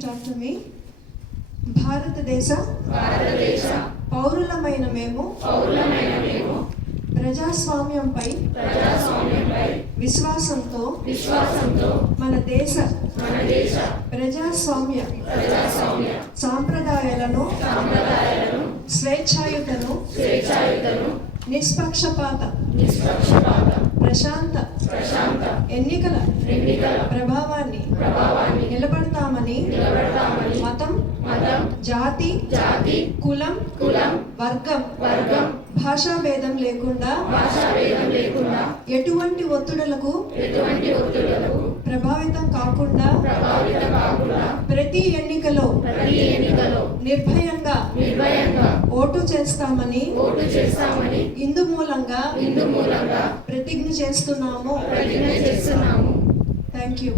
repeat after me. భారతదేశ పౌరులమైన మేము ప్రజాస్వామ్యంపై విశ్వాసంతో మన దేశ ప్రజాస్వామ్య సాంప్రదాయాలను స్వేచ్ఛాయుతను నిష్పక్షపాత ప్రశాంత ఎన్నికల ప్రభావాన్ని నిలబడతామని మతం జాతి కులం వర్గం భాషా భేదం లేకుండా ఎటువంటి ఒత్తిడులకు ప్రభావితం కాకుండా ప్రతి ఎన్నికలో నిర్భయంగా ఓటు చేస్తామని ఇందు మూలంగా ప్రతిజ్ఞ చేస్తున్నాము. Thank you.